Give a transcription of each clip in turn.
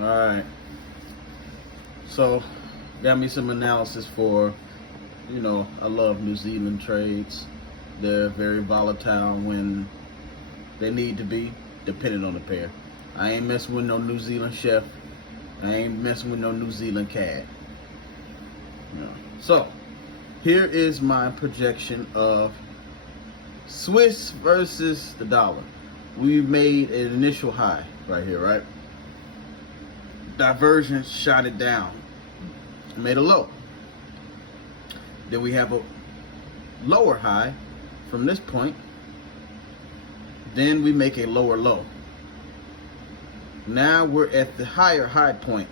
All right. So, got me some analysis for, I love New Zealand trades. They're very volatile when they need to be, depending on the pair. I ain't messing with no New Zealand chef. I ain't messing with no New Zealand CAD. So, here is my projection of Swiss versus the dollar. We made an initial high right here, right? Divergence shot it down. Made a low. Then we have a lower high from this point. Then we make a lower low. Now we're at the higher high point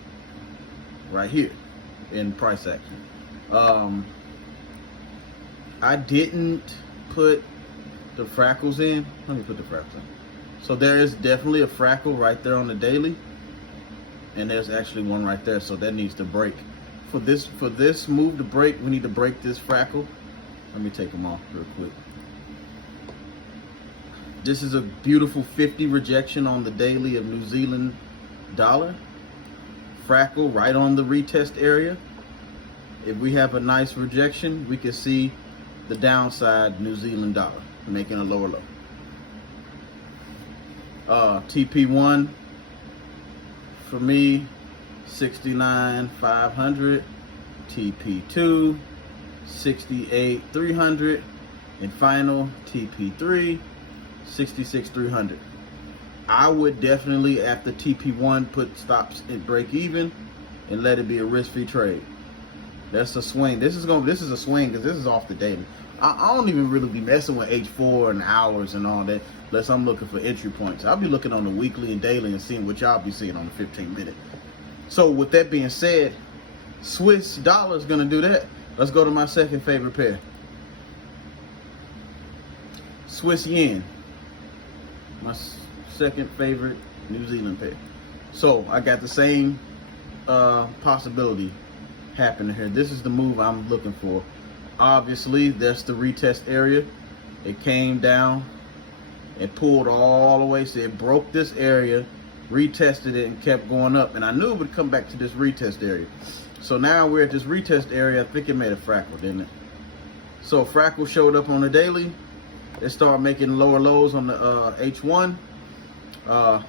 right here in price action. I didn't put the frackles in. Let me put the frackles in. So there is definitely a frackle right there on the daily, and there's actually one right there. So that needs to break. For this move to break, we need to break this frackle. Let me take them off real quick. This is a beautiful 50 rejection on the daily of New Zealand dollar. Frackle right on the retest area. If we have a nice rejection, we can see the downside New Zealand dollar making a lower low. TP1 for me 69,500, TP2 68,300, and final TP3 66,300. I would definitely, after TP1, put stops at break even and let it be a risk-free trade. That's a swing. This is a swing because this is off the daily. I don't even really be messing with H4 and hours and all that unless I'm looking for entry points. I'll be looking on the weekly and daily and seeing what y'all be seeing on the 15-minute. So with that being said, Swiss dollar is going to do that. Let's go to my second favorite pair. Swiss yen. My second favorite New Zealand pair. So I got the same possibility happening here. This is the move I'm looking for. Obviously, that's the retest area. It came down, it pulled all the way, so it broke this area, retested it, and kept going up. And I knew it would come back to this retest area. So now we're at this retest area. I think it made a frackle, didn't it? So frackle showed up on the daily. It started making lower lows on the H1. I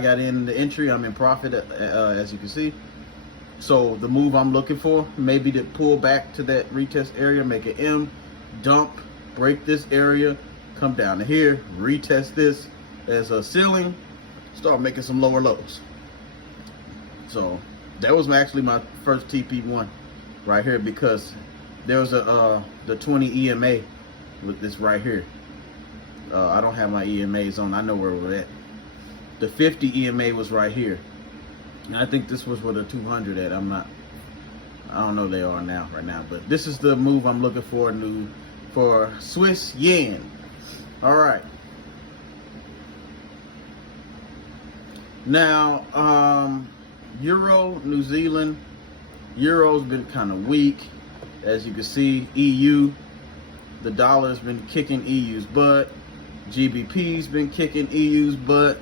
got in the entry. I'm in profit, as you can see. So the move I'm looking for, maybe to pull back to that retest area, make an M, dump, break this area, come down to here, retest this as a ceiling, start making some lower lows. So that was actually my first TP1 right here, because there was the 20 EMA with this right here. I don't have my EMAs on. I know where we're at. The 50 EMA was right here. And I think this was where the 200 at. I don't know they are now, right now. But this is the move I'm looking for Swiss yen. All right. Now, Euro, New Zealand. Euro's been kind of weak. As you can see, EU, the dollar's been kicking EU's butt. GBP's been kicking EU's butt.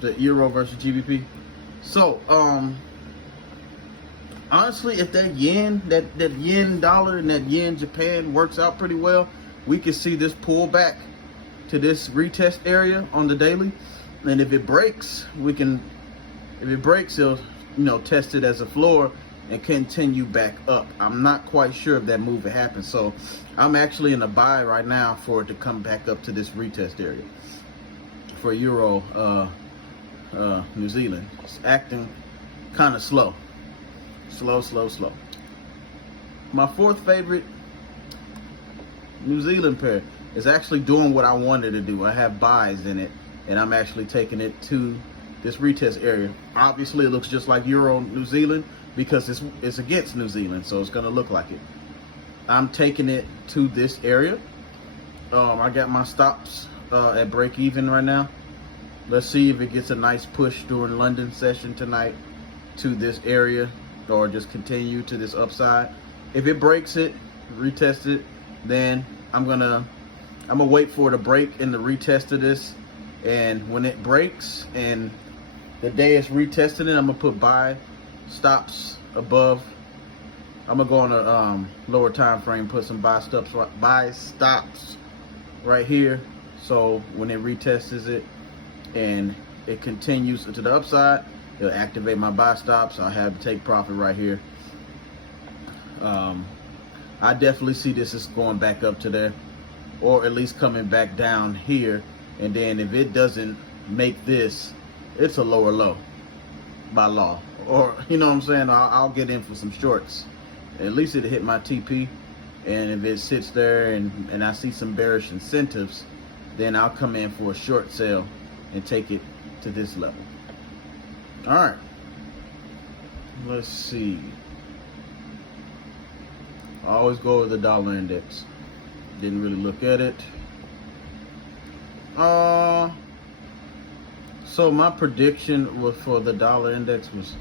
The Euro versus GBP. So, honestly, if that yen, that yen dollar and that yen Japan works out pretty well, we can see this pull back to this retest area on the daily. And if it breaks, it'll, test it as a floor and continue back up. I'm not quite sure if that move will happen. So I'm actually in a buy right now for it to come back up to this retest area for Euro, New Zealand. It's acting kind of slow. Slow. My fourth favorite New Zealand pair is actually doing what I wanted to do. I have buys in it, and I'm actually taking it to this retest area. Obviously, it looks just like Euro New Zealand because it's against New Zealand, so it's going to look like it. I'm taking it to this area. I got my stops at break even right now. Let's see if it gets a nice push during London session tonight to this area, or just continue to this upside. If it breaks it, retest it, then I'm gonna wait for it to break and the retest of this. And when it breaks and the day it's retesting it, I'm gonna put buy stops above. I'm gonna go on a lower time frame, put some buy stops right here. So when it retests it and it continues to the upside, it'll activate my buy stops. I'll have to take profit right here. I definitely see this as going back up to there, or at least coming back down here. And then if it doesn't make this, it's a lower low by law. Or, you know what I'm saying, I'll get in for some shorts. At least it'll hit my TP. And if it sits there and I see some bearish incentives, then I'll come in for a short sale and take it to this level. All right. Let's see. I always go with the dollar index. Didn't really look at it. So my prediction was for the dollar index was,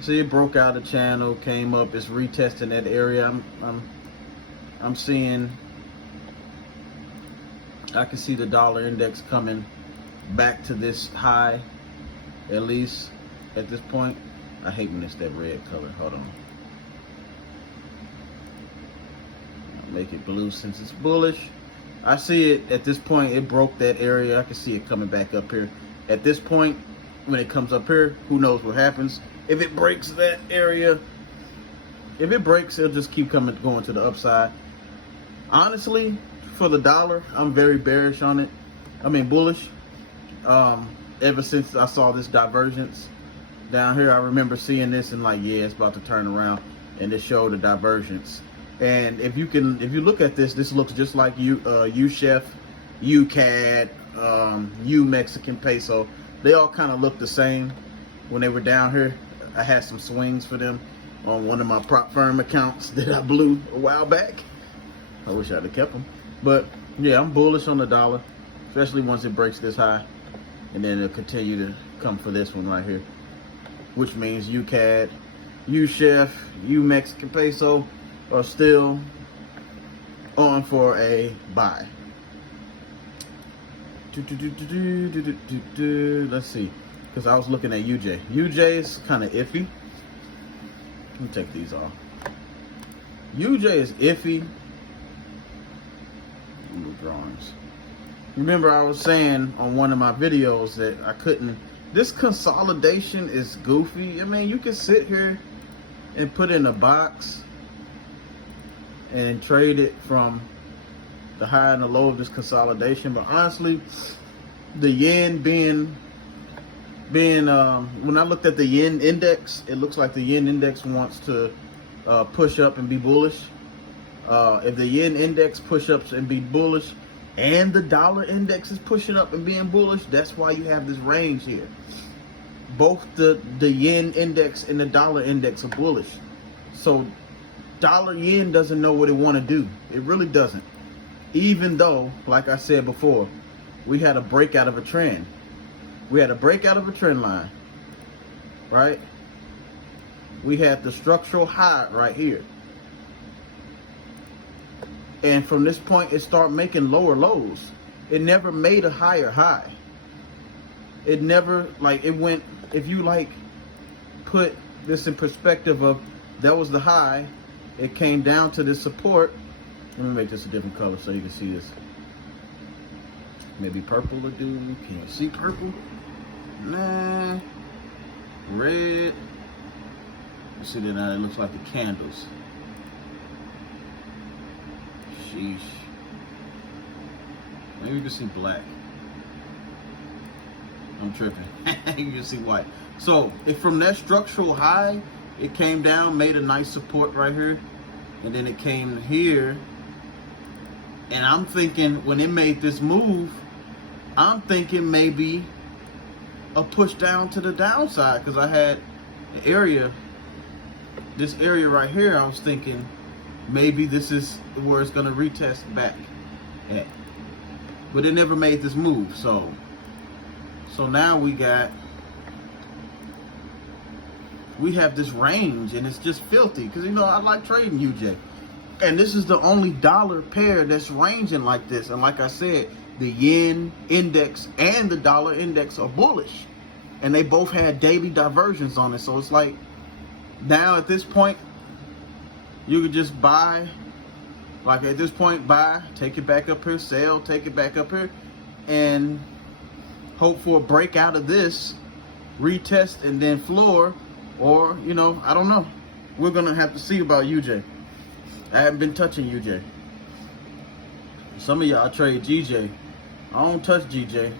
see, it broke out a channel, came up, it's retesting that area. I'm seeing, I can see the dollar index coming back to this high, at least at this point. I hate when it's that red color. Hold on. I'll make it blue since it's bullish. I see it at this point. It broke that area. I can see it coming back up here. At this point, when it comes up here, who knows what happens. If it breaks that area, if it breaks, it'll just keep going to the upside. Honestly, for the dollar, I'm very bearish on it. I mean, bullish. Ever since I saw this divergence down here, I remember seeing this and like, yeah, it's about to turn around, and it showed a divergence. And if you look at this, this looks just like USHF, UCAD, U Mexican peso. They all kind of look the same when they were down here. I had some swings for them on one of my prop firm accounts that I blew a while back. I wish I'd have kept them. But yeah, I'm bullish on the dollar, especially once it breaks this high. And then it'll continue to come for this one right here, which means UCAD, USHF, U Mexican peso are still on for a buy. Let's see, because I was looking at UJ. UJ is kind of iffy. Let me take these off. UJ is iffy. Drawings. Remember, I was saying on one of my videos that I couldn't. This consolidation is goofy. I mean, you can sit here and put in a box and trade it from the high and the low of this consolidation, but honestly, the yen being when I looked at the yen index, it looks like the yen index wants to push up and be bullish. If the yen index push ups and be bullish, and the dollar index is pushing up and being bullish, that's why you have this range here. Both the yen index and the dollar index are bullish. So dollar yen doesn't know what it want to do. It really doesn't. Even though, like I said before, we had a breakout of a trend. We had a breakout of a trend line, right? We had the structural high right here. And from this point, it started making lower lows. It never made a higher high. It never, like, it went, if you like put this in perspective of that was the high, it came down to this support. Let me make this a different color so you can see this. Maybe purple will do. Can you see purple? Nah. Red. You see that now? It looks like the candles. Sheesh. Maybe you can see black. I'm tripping. You can see white. So if from that structural high, it came down, made a nice support right here, and then it came here. And I'm thinking when it made this move, I'm thinking maybe a push down to the downside, because I had the area, this area right here, I was thinking maybe this is where it's going to retest back at. But it never made this move. So now we have this range, and it's just filthy, because you know I like trading UJ. And this is the only dollar pair that's ranging like this. And like I said, the yen index and the dollar index are bullish. and they both had daily diversions on it. So it's like now at this point, you could just buy, like at this point, buy, take it back up here, sell, take it back up here, and hope for a break out of this, retest, and then floor, or, you know, I don't know. We're going to have to see about UJ. I haven't been touching UJ. Some of y'all trade GJ. I don't touch GJ.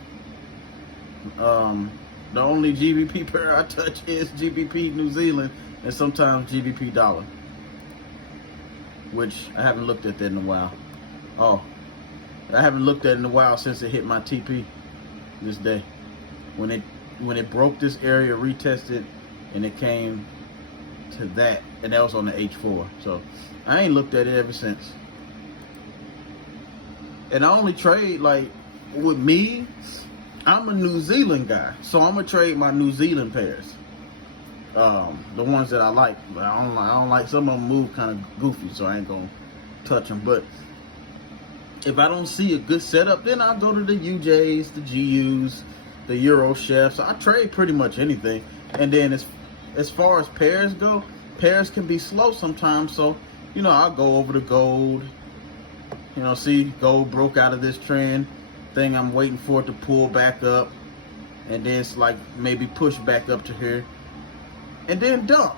The only GBP pair I touch is GBP New Zealand and sometimes GBP dollar, which I haven't looked at that in a while. Oh, I haven't looked at it in a while since it hit my TP this day. When it broke this area, retested, and it came to that, and that was on the H4. So I ain't looked at it ever since. And I only trade, like, with me, I'm a New Zealand guy, so I'm gonna trade my New Zealand pairs, the ones that I like. But I don't like some of them move kind of goofy, so I ain't gonna touch them. But if I don't see a good setup, then I'll go to the UJs, the GUs, the Euro Chefs. I trade pretty much anything. And then as far as pairs go, pairs can be slow sometimes. So, you know, I'll go over to gold. You know, see, gold broke out of this trend thing. I'm waiting for it to pull back up, and then it's like maybe push back up to here, and then dump,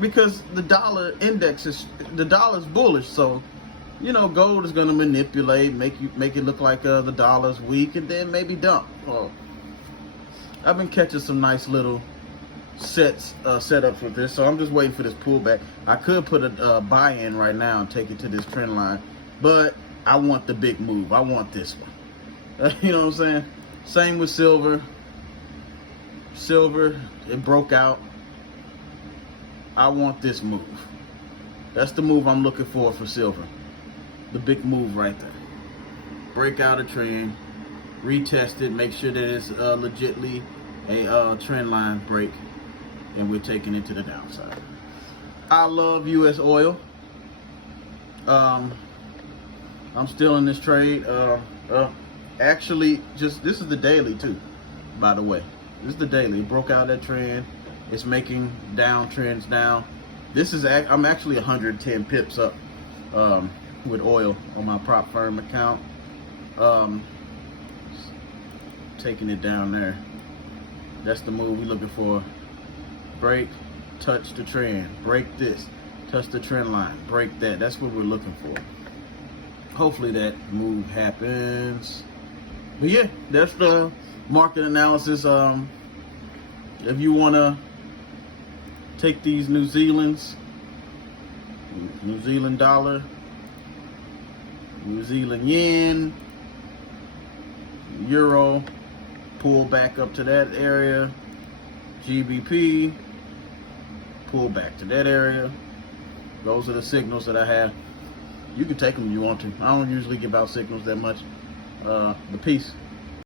because the dollar index is, the dollar's bullish. So, you know, gold is going to manipulate, make it look like the dollar's weak, and then maybe dump. Well, I've been catching some nice little setups with this, so I'm just waiting for this pullback. I could put a buy in right now and take it to this trend line, but I want the big move. I want this one. You know what I'm saying? Same with silver. Silver, it broke out. I want this move. That's the move I'm looking for silver. The big move right there. Break out a trend, retest it, make sure that it's legitly a trend line break, and we're taking it to the downside. I love U.S. oil. I'm still in this trade. Actually, this is the daily too, by the way. This is the daily. It broke out that trend. It's making down trends now. I'm actually 110 pips up with oil on my prop firm account. Taking it down there. That's the move we're looking for. Break, touch the trend. Break this, touch the trend line. Break that. That's what we're looking for. Hopefully that move happens. But yeah, that's the market analysis. If you want to take these New Zealand dollar, New Zealand yen, euro, pull back up to that area, GBP, pull back to that area. Those are the signals that I have. You can take them if you want to. I don't usually give out signals that much. The peace.